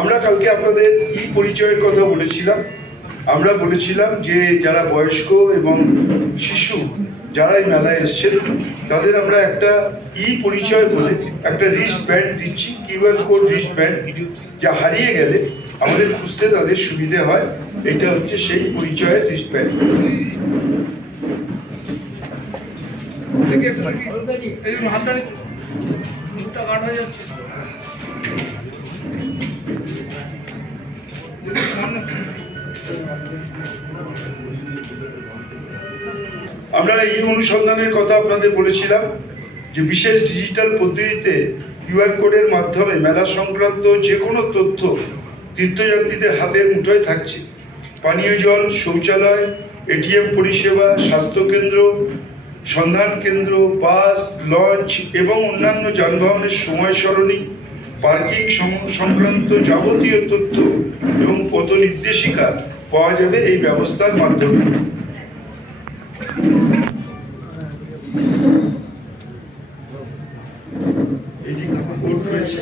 আমরা কালকে আপনাদের ই পরিচয়ের কথা বলেছিলাম। আমরা বলেছিলাম যে যারা বয়স্ক এবং শিশু যারা এই মেলায় এসছেন তাদের আমরা একটা ই পরিচয় বলে একটা রিস্ট ব্যান্ড দিচ্ছি, কিউআর কোড রিস্ট ব্যান্ড, যা হারিয়ে গেলে আমাদের খুঁজতে তাদের সুবিধে হয়। এটা হচ্ছে সেই পরিচয়ের রিস্ট ব্যান্ড। আমরা এই অনুসন্ধানের কথা আপনাদের বলেছিলাম যে বিশেষ ডিজিটাল পদ্ধতিতে কিউআর কোডের মাধ্যমে মেলা সংক্রান্ত যে কোনো তথ্য তীর্থযাত্রীদের হাতের মুঠোয় থাকছে। পানীয় জল, শৌচালয়, এটিএম পরিষেবা, স্বাস্থ্যকেন্দ্র, সন্ধান কেন্দ্র, বাস, লঞ্চ এবং অন্যান্য যানবাহনের সময় সরণি, পার্কিং সংক্রান্ত যাবতীয় তথ্য এবং পথ নির্দেশিকা পাওয়া যাবে এই ব্যবস্থার মাধ্যমে। এই যে কোড রয়েছে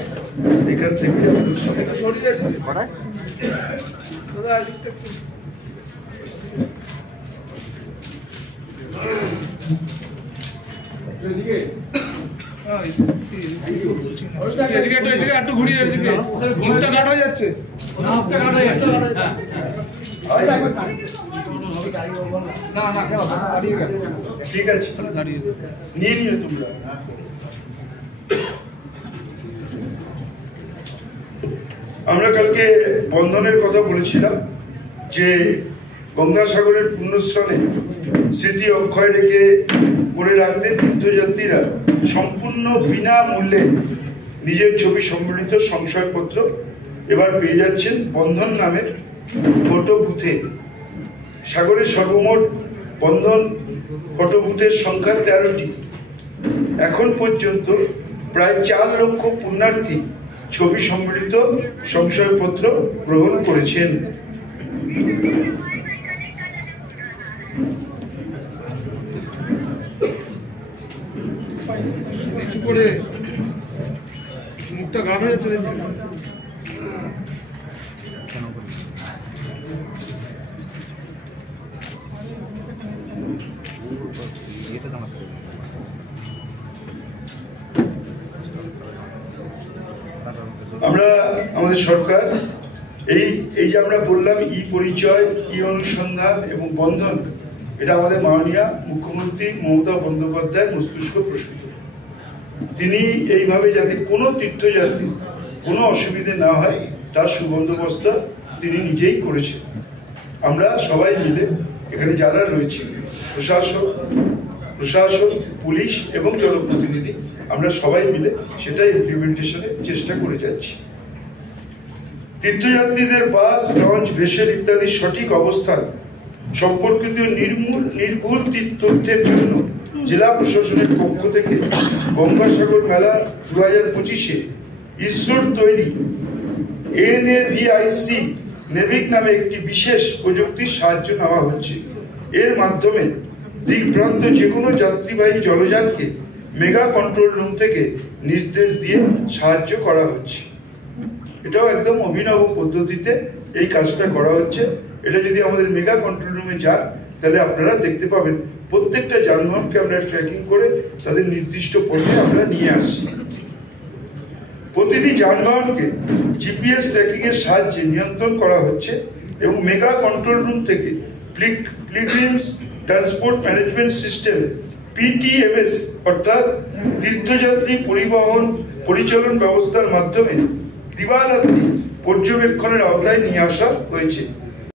এখান থেকে একটু ঘুরিয়ে মুখটা কাট হয়ে যাচ্ছে। ঠিক আছে, নিয়ে নিও তোমরা। আমরা কালকে বন্ধনের কথা বলেছিলাম যে গঙ্গাসাগরের পুণ্যস্নানে স্মৃতি অক্ষয় রেখে করে রাখতে তীর্থযাত্রীরা সম্পূর্ণ বিনামূল্যে নিজের ছবি সম্বলিত সংশয়পত্র এবার পেয়ে যাচ্ছেন বন্ধন নামের ফটো বুথে। সাগরের সর্বমোট বন্ধন ফটো বুথের সংখ্যা 13টি। এখন পর্যন্ত প্রায় 4 লক্ষ পুণ্যার্থী ছবি সম্বলিত সংশয়পত্র গ্রহণ করেছেন। মুখটা গাঢ় হয়ে যাচ্ছে। আমরা আমাদের সরকার এই যে আমরা বললাম ই পরিচয়, ই অনুসন্ধান এবং বন্ধন, এটা আমাদের মাননীয় মুখ্যমন্ত্রী মমতা বন্দ্যোপাধ্যায়ের মস্তিষ্ক প্রসূত। তিনি এইভাবে যাতে কোনো তীর্থযাত্রী কোনো অসুবিধে না হয় তার সুবন্দোবস্ত তিনি নিজেই করেছেন। আমরা সবাই মিলে এখানে যারা রয়েছে প্রশাসন, পুলিশ এবং জনপ্রতিনিধি, আমরা সবাই মিলে সেটা ইমপ্লিমেন্টেশনের চেষ্টা করে যাচ্ছি। তীর্থযাত্রীদের বাস, লঞ্চ, ভেসেল ইত্যাদির সঠিক অবস্থান সম্পর্কিত নির্ভুল তথ্যের জন্য জেলা প্রশাসনের পক্ষ থেকে গঙ্গাসাগর মেলা 2025-এ ইসরোর তৈরি NAVIC নেভিক নামে একটি বিশেষ প্রযুক্তির সাহায্য নেওয়া হচ্ছে। এর মাধ্যমে দিকভ্রান্ত যে কোনো যাত্রীবাহী জলযানকে মেগা কন্ট্রোল রুম থেকে নির্দেশ দিয়ে সাহায্য করা হচ্ছে। এটাও একদম অভিনব পদ্ধতিতে এই কাজটা করা হচ্ছে। এটা যদি আমাদের মেগা কন্ট্রোল রুমে যান তাহলে আপনারা দেখতে পাবেন প্রত্যেকটা যানবাহনকে আমরা ট্র্যাকিং করে তাদের নির্দিষ্ট পথে আমরা নিয়ে আসছি। প্রতিটি যানবাহনকে GPS ট্র্যাকিং এর সাহায্যে নিয়ন্ত্রণ করা হচ্ছে এবং মেগা কন্ট্রোল রুম থেকে pilgrims transport management system PTMS অর্থাৎ তীর্থযাত্রী পরিবহন পরিচালন ব্যবস্থার মাধ্যমে দিবারাত্রি পর্যবেক্ষণের আওতায় নিয়ে আসা হয়েছে।